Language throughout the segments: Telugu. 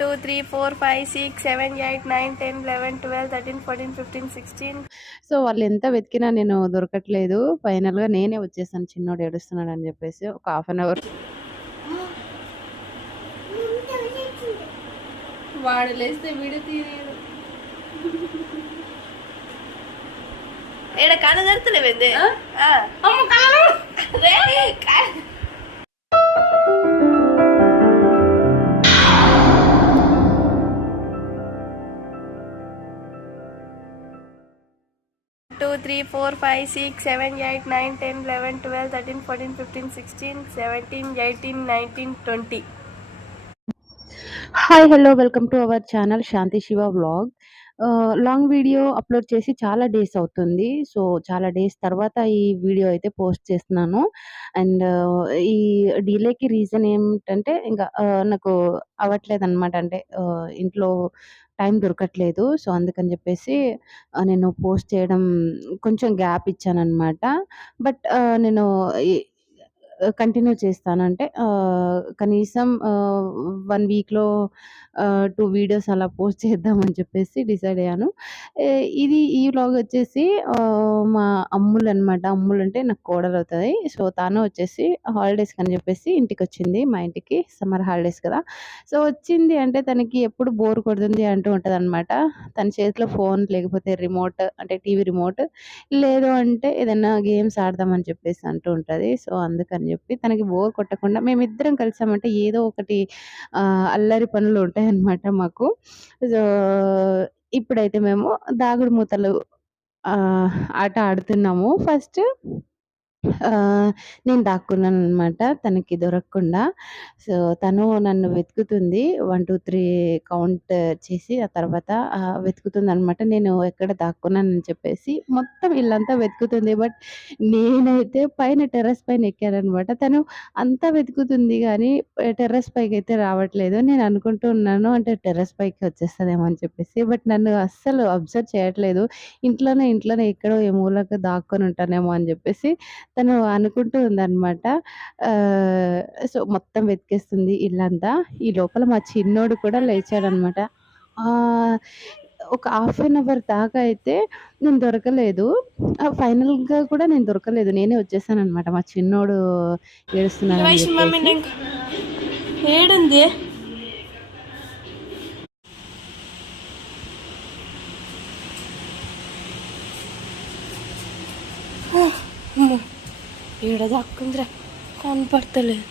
Two three four five six seven eight nine ten eleven twelve thirteen fourteen fifteen sixteen. So వాళ్ళు ఎంత వెతికినా నేను దొరకట్లేదు. ఫైనల్గా నేనే వచ్చేసాను. చిన్నోడు ఏడుస్తున్నాడు అని చెప్పేసి ఒక హాఫ్ అన్ అవర్. వాడు లేస్తే వీడియో తీయడు ఏడ two three four five six seven eight nine ten eleven twelve thirteen fourteen fifteen sixteen seventeen eighteen nineteen twenty. Hi hello welcome to our channel Shanti Shiva vlog long video upload చేసి చాలా డేస్ అవుతుంది. సో చాలా డేస్ తర్వాత ఈ వీడియో అయితే పోస్ట్ చేస్తున్నాను. అండ్ ఈ డిలేకి రీజన్ ఏమిటంటే ఇంకా నాకు అవ్వట్లేదు అనమాట అంటే ఇంట్లో టైం దొరకట్లేదు. సో అందుకని చెప్పేసి నేను పోస్ట్ చేయడం కొంచెం గ్యాప్ ఇచ్చాను అనమాట బట్ నేను కంటిన్యూ చేస్తానంటే కనీసం వన్ వీక్లో టూ వీడియోస్ అలా పోస్ట్ చేద్దామని చెప్పేసి డిసైడ్ అయ్యాను. ఇది ఈ వ్లాగ్ వచ్చేసి మా అమ్ములు అనమాట అమ్ములు అంటే నాకు కోడలు అవుతుంది. సో తాను వచ్చేసి హాలిడేస్ అని చెప్పేసి ఇంటికి వచ్చింది మా ఇంటికి సమ్మర్ హాలిడేస్ కదా. సో వచ్చింది అంటే తనకి ఎప్పుడు బోర్ కొడుతుంది అంటూ ఉంటుంది అనమాట తన చేతిలో ఫోన్ లేకపోతే రిమోట్ అంటే టీవీ రిమోట్ లేదు అంటే ఏదైనా గేమ్స్ ఆడదామని చెప్పేసి అంటూ ఉంటుంది. సో అందుకని చెప్పి తనకి బోర్ కొట్టకుండా మేమిద్దరం కలిసామంటే ఏదో ఒకటి అల్లరి పనులు ఉంటాయన్నమాట మాకు. సో ఇప్పుడైతే మేము దాగుడు మూతలు ఆట ఆడుతున్నాము. ఫస్ట్ నేను దాక్కున్నాను అనమాట తనకి దొరకకుండా. సో తను నన్ను వెతుకుతుంది. వన్ టూ త్రీ కౌంట్ చేసి ఆ తర్వాత వెతుకుతుంది అనమాట నేను ఎక్కడ దాక్కున్నానని చెప్పేసి మొత్తం ఇల్లంతా వెతుకుతుంది. బట్ నేనైతే పైన టెర్రస్ పైన ఎక్కాననమాట తను అంతా వెతుకుతుంది కానీ టెర్రస్ పైకి అయితే రావట్లేదు. నేను అనుకుంటూ ఉన్నాను అంటే టెర్రస్ పైకి వచ్చేస్తుందేమో అని చెప్పేసి. బట్ నన్ను అస్సలు అబ్జర్వ్ చేయట్లేదు. ఇంట్లోనే ఇంట్లోనే ఎక్కడో ఏ మూలకు దాక్కొని ఉంటానేమో అని చెప్పేసి తను అనుకుంటూ ఉందన్నమాట. సో మొత్తం వెతికేస్తుంది ఇల్లంతా. ఈ లోపల మా చిన్నోడు కూడా లేచాడనమాట ఒక హాఫ్ అన్ అవర్ దాకా అయితే నేను దొరకలేదు. ఫైనల్గా కూడా నేను దొరకలేదు. నేనే వచ్చేసాను అనమాట మా చిన్నోడు ఏడుస్తున్నాడు అని వయసు మమ్మీ చెప్పేసి. దక్కుందిరా కనపడతలేదు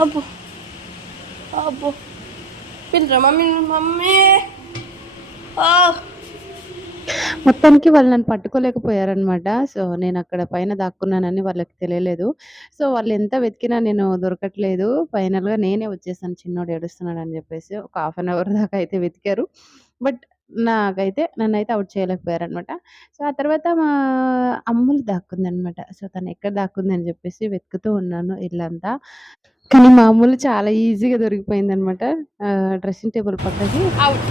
అబ్బో. అబ్బో. పిల్లరా మమ్మీ మమ్మీ. ఆ. మొత్తానికి వాళ్ళు నన్ను పట్టుకోలేకపోయారనమాట సో నేను అక్కడ పైన దాక్కున్నానని వాళ్ళకి తెలియలేదు. సో వాళ్ళు ఎంత వెతికినా నేను దొరకట్లేదు. ఫైనల్గా నేనే వచ్చేసాను. చిన్నోడు ఏడుస్తున్నాడు అని చెప్పేసి ఒక హాఫ్ అన్ అవర్ దాకా అయితే వెతికారు. బట్ నాకైతే నన్ను అయితే అవుట్ చేయలేకపోయారనమాట సో ఆ తర్వాత మా అమ్ములు దాక్కుందనమాట సో తను ఎక్కడ దాక్కుంది అని చెప్పేసి వెతుకుతూ ఉన్నాను ఇల్లంతా. కానీ మా అమ్ములు చాలా ఈజీగా దొరికిపోయింది అనమాట డ్రెస్సింగ్ టేబుల్ పక్కకి. Out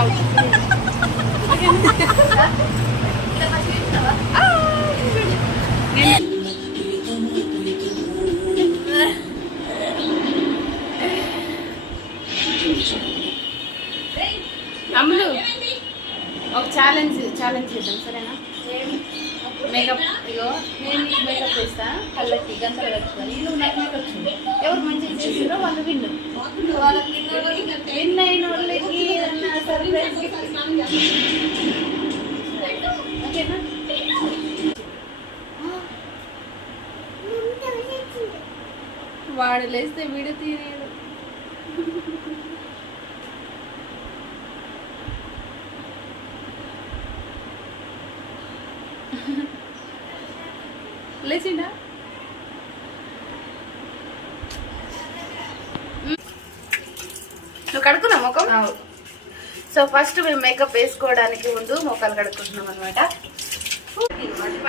out Ammulu. ఒక ఛాలెంజ్ ఛాలెంజ్ చేద్దాం సరేనా? మేకప్ ఇగో నేను నీకు మేకప్ వేస్తా కళ్ళకి గంటలు పెట్టుకొని నువ్వు నాకు మేకప్ ఎవరు మంచిగా చేసిరో వాళ్ళు విన్ను. విన్ అయిన వాళ్ళకి ఏదన్నా సర్ప్రైజ్ వాడు లేస్తే వీడియో తీయడు లేచిండా? నువ్వు కడుక్కున్నావు ముఖం? సో ఫస్ట్ మేము మేకప్ వేసుకోవడానికి ముందు మొక్కలు కడుక్కుంటున్నాం అనమాట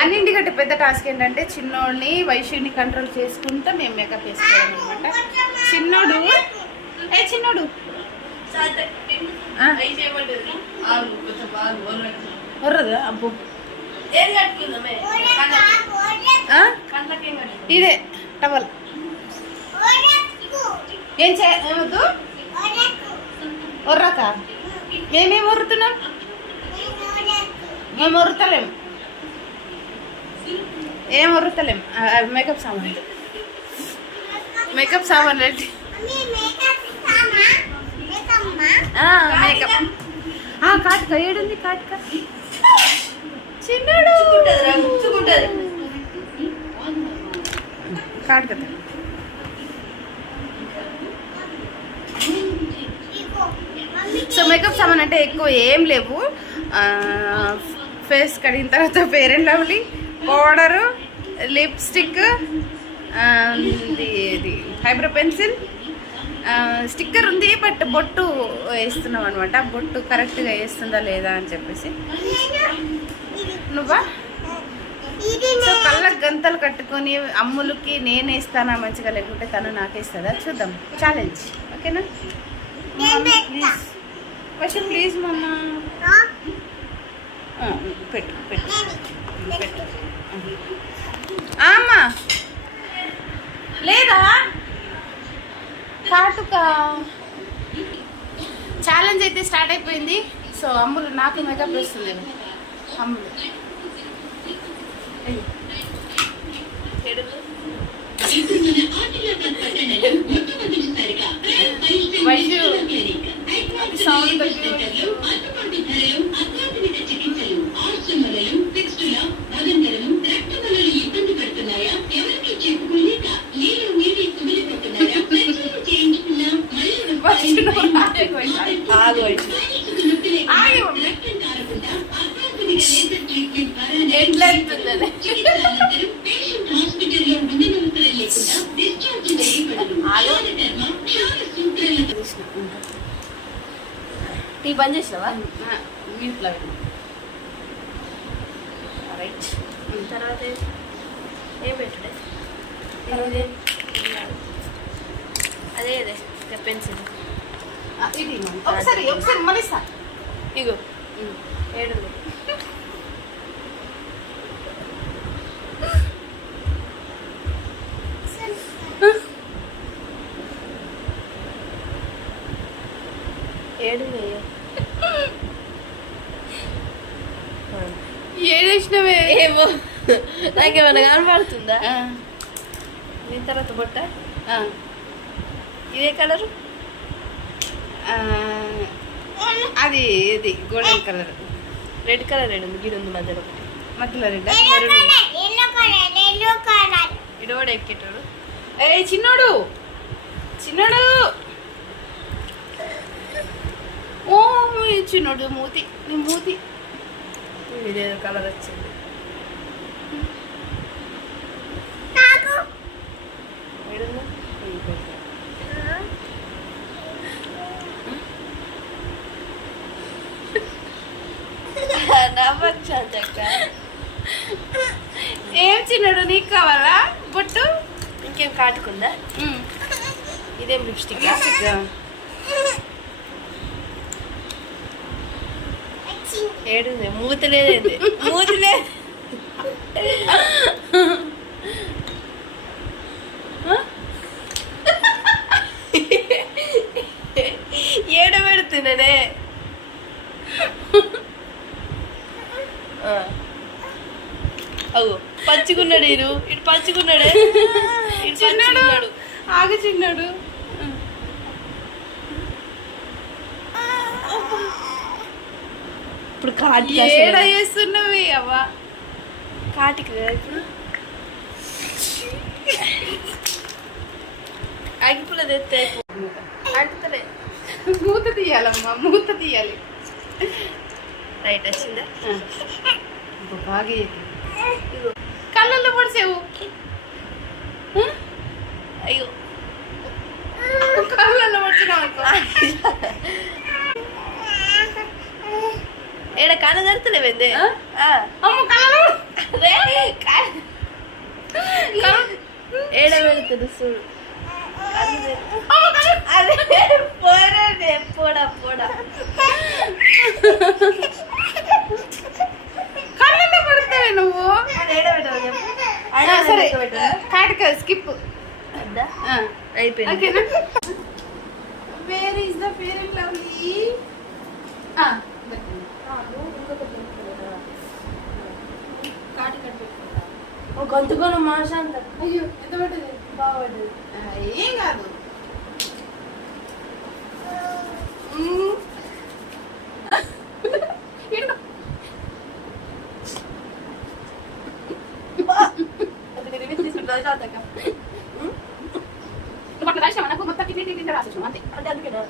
అన్నింటికంటే పెద్ద టాస్క్ ఏంటంటే చిన్నోడిని వైశ్యుని కంట్రోల్ చేసుకుంటూ మేము మేకప్ వేసుకోవడం అనమాట చిన్నోడు ఏ చిన్నోడు? వర్రదా అబ్బో. ఇదే టవల్. ఏం చే ఏమొద్దు? మేమేం వర్రుతున్నాం మేము ఒర్రుతలేం. ఏం ఆ, మేకప్ సామాన్. మేకప్ సామాన్ ఆ, మేకప్ కాటుక ఏడుంది కాటుక? చిన్నడు. గుచ్చుకుంటది కాటుక సో మేకప్ సామాన్ అంటే ఎక్కువ ఏం లేవు. ఫేస్ కడిగిన తర్వాత అండ్ లవ్లీ పౌడరు లిప్స్టిక్ ఇది. హైబ్రో పెన్సిల్ స్టిక్కర్ ఉంది బట్ బొట్టు వేస్తున్నాం అనమాట బొట్టు కరెక్ట్గా వేస్తుందా లేదా అని చెప్పేసి. నువ్వా? సో కళ్ళకు గంతలు కట్టుకొని అమ్ములకి నేను వేస్తానా మంచిగా లేకుంటే తను నాకేస్తుందా చూద్దాం. ఛాలెంజ్ ఓకేనా? ప్లీజ్ క్వశ్చన్ ప్లీజ్ మమ్మ పెట్టు పెట్టు. పెట్టు. అమ్మా లేదా? కాటుక ఛాలెంజ్ అయితే స్టార్ట్ అయిపోయింది. సో అమ్ములు నాకు మేకప్ వేస్తుంది. అమ్ములు. వైద్యు ఆగు ఆగి వెళ్తుందని టీ బంద్ చేసినావా మ్యూట్లో రైట్ తర్వాత ఏ- పెట్టుడే అదే అదే పెన్సిల్. ఇది ఒకసారి ఒకసారి మళ్ళీ సార్ ఇగో ఏడు ఏడు ఏడేసినవే? ఏమో. నాకేమైనా కనపడుతుందా దీని తర్వాత బొట్ట? ఇదే కలరు? అది ఇది golden colour red colour red ఉంది గిడి ఉంది మధ్యలో ఒకటి. మధ్యలో రెడ్ ఇడోడు ఎక్కేటోడు. ఏ చిన్నోడు! చిన్నోడు! ఓ ఈ చిన్నోడు మూతి నీ మూతి. ఇదేదో కలర్ వచ్చింది ఏడుందా? ఏం చిన్నోడు నీకు కావాలా? బొట్టు? ఇంకేం కాటుకుందా. ఇదేం లిప్స్టిక్? లిప్స్టిక్. ఏడుంది? మూతి లేదేంది మూతి లేదు ఆ? ఏడ పెడుతున్నానే అవు పంచుకున్నాడు ఇరు ఇటు పంచుకున్నాడే ఇటు చిన్నోడు పంచుకున్నాడు ఆగు చిన్నోడు ఇప్పుడు కాటికి ఏడ చేస్తున్నవి అవ్వ? కాటికి కదా ఇప్పుడు ఆగిపోలేదు ఎత్తే మూత తీయాలమ్మా మూత తీయాలి. రైట్ వచ్చిందా? బాగా. కళ్ళల్లో పొడిసేవు. అయ్యో. என்ன கண்ணு நேரத்துல வந்து. இடம் எடுத்தது சூழ் போறது. போடா போடா. కళ్ళల్లో పడతావే నువ్వు కాటుక స్కిప్ అద్దా అయిపోయింది. Where is the Fair and Lovely గొంతుకొని మాషాంత అయ్యో ఎంత పడ్డది? ఏం కాదు ఇడు. నువ్వు అట్లా రాసినావా నాకు మొత్తం టిక్ టిక్ టిక్ రాసేసాను అంతే అంటే అందుకేనా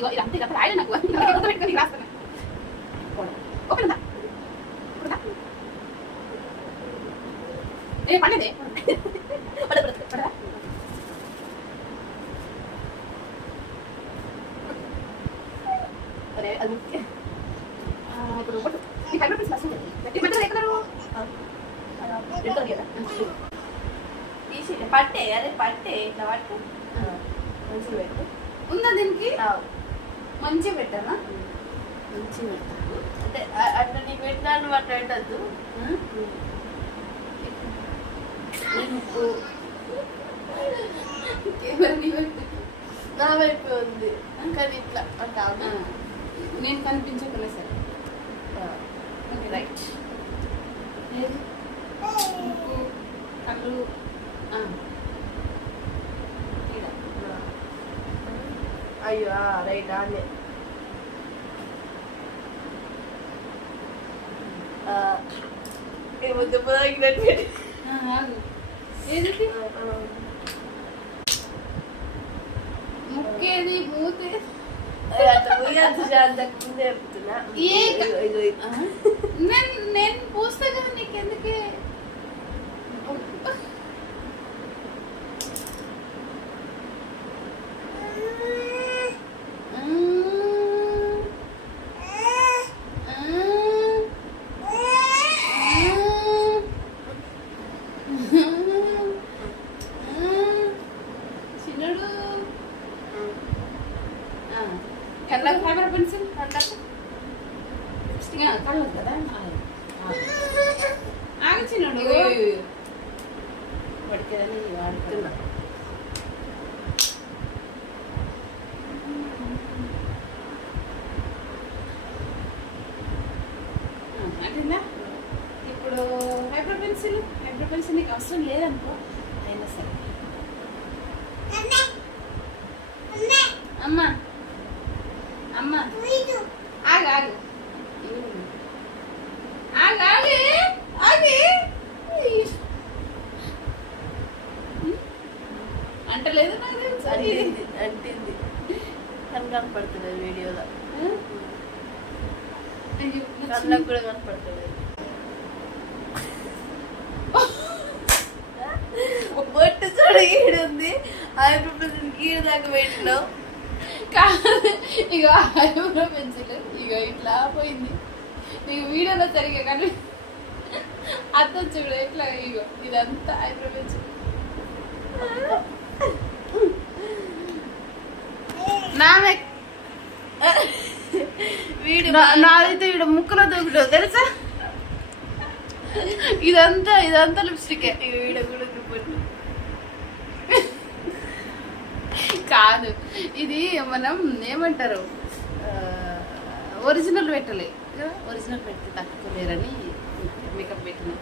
ఇదిగో ఇది అంతే కదా రాయలే నాకు అందుకే గుర్తు పెట్టుకొని రాస్తాను ఓపెన్ ఉందా ఇప్పుడు ఉందా? ఏ పర్లేదే పడదా పడదా అరే అది ముఖ్యం. ఆ, ఇప్పుడు కొట్టు. ఈ ఫైబర్ పీస్ వస్తుంది ఈ మధ్యలో ఎక్కడారు ఎక్కడ కదా? తీసి పట్టే అదే పట్టే ఇట్లా పట్టు మంచిగా పెట్టు ఉందా దీనికి ఆ, మంచిగా పెట్టానా మంచిగా పెట్టు అంటే అట్లా నీకు పెట్టినాను అట్లా పెట్టద్దు. ఉప్పు నీ వైపు. ఉంది. కానీ ఇట్లా. అంటే నేను కనిపించకుండా సరే. రైట్. ఏది? ఉప్పు, కళ్ళు ఆ. ఈడ. అయ్యో రైట్ ఆనే ఏమో దెబ్బ తాకినట్టు పెట్టి. ఆ, ఆగు. ఏది ముక్కేది మూతే అరే అట్లా పోయొద్దు శాంతకు ముందే చెప్తున్నా ఏ క- ఇగో, ఇగో, ఇగో. నేను నేను పూస్తా కదా నీకెందుకే வறுக்கிறேன்னு வறுத்துடலாம் వీడియోలో. కళ్ళకు కూడా కనపడుతుంది. బొట్టు చూడు ఈడుంది. ఐబ్రో గీడు దాకా పెట్టినావు. కాదు ఇక ఐబ్రో పెన్సిల్ ఇక ఇట్లా పోయింది. నీకు వీడియోలో సరిగా కానీ అర్థం చూడు ఇట్లా ఇగో ఇదంతా ఐబ్రో పెన్సిల్. నామే వీడు నా- నాదైతే ఇక్కడ ముక్కలో దొంగటం తెలుసా? ఇదంతా ఇదంతా లిప్స్టికే వీడ కూడా కాదు. ఇది మనం ఏమంటారు? ఒరిజినల్ పెట్టలే. ఒరిజినల్ పెడితే తక్కువ లేరని మేకప్ పెట్టిన.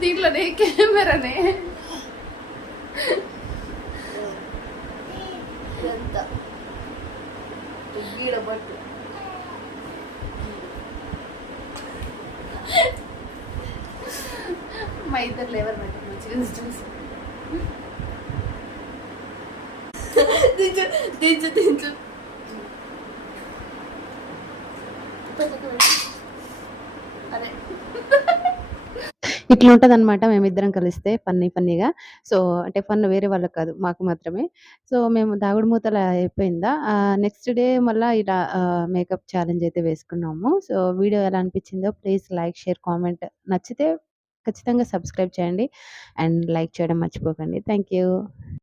దీంట్లోనే కెమెరానే. ఇదంతా. గీడ బొట్టు మా ఇద్దరు ఎవరు పెట్ట మంచిగా చూసి దించు దించు దించు అదే ఇట్లా ఉంటుంది అనమాట మేమిద్దరం కలిస్తే ఫన్నీ ఫన్నీగా. సో అంటే ఫన్ వేరే వాళ్ళకి కాదు మాకు మాత్రమే. సో మేము దాగుడు మూతలు అయిపోయిందా? నెక్స్ట్ డే మళ్ళీ ఇలా మేకప్ ఛాలెంజ్ అయితే వేసుకున్నాము. సో వీడియో ఎలా అనిపించిందో ప్లీజ్ లైక్ షేర్ కామెంట్. నచ్చితే ఖచ్చితంగా సబ్స్క్రైబ్ చేయండి. అండ్ లైక్ చేయడం మర్చిపోకండి. Thank you.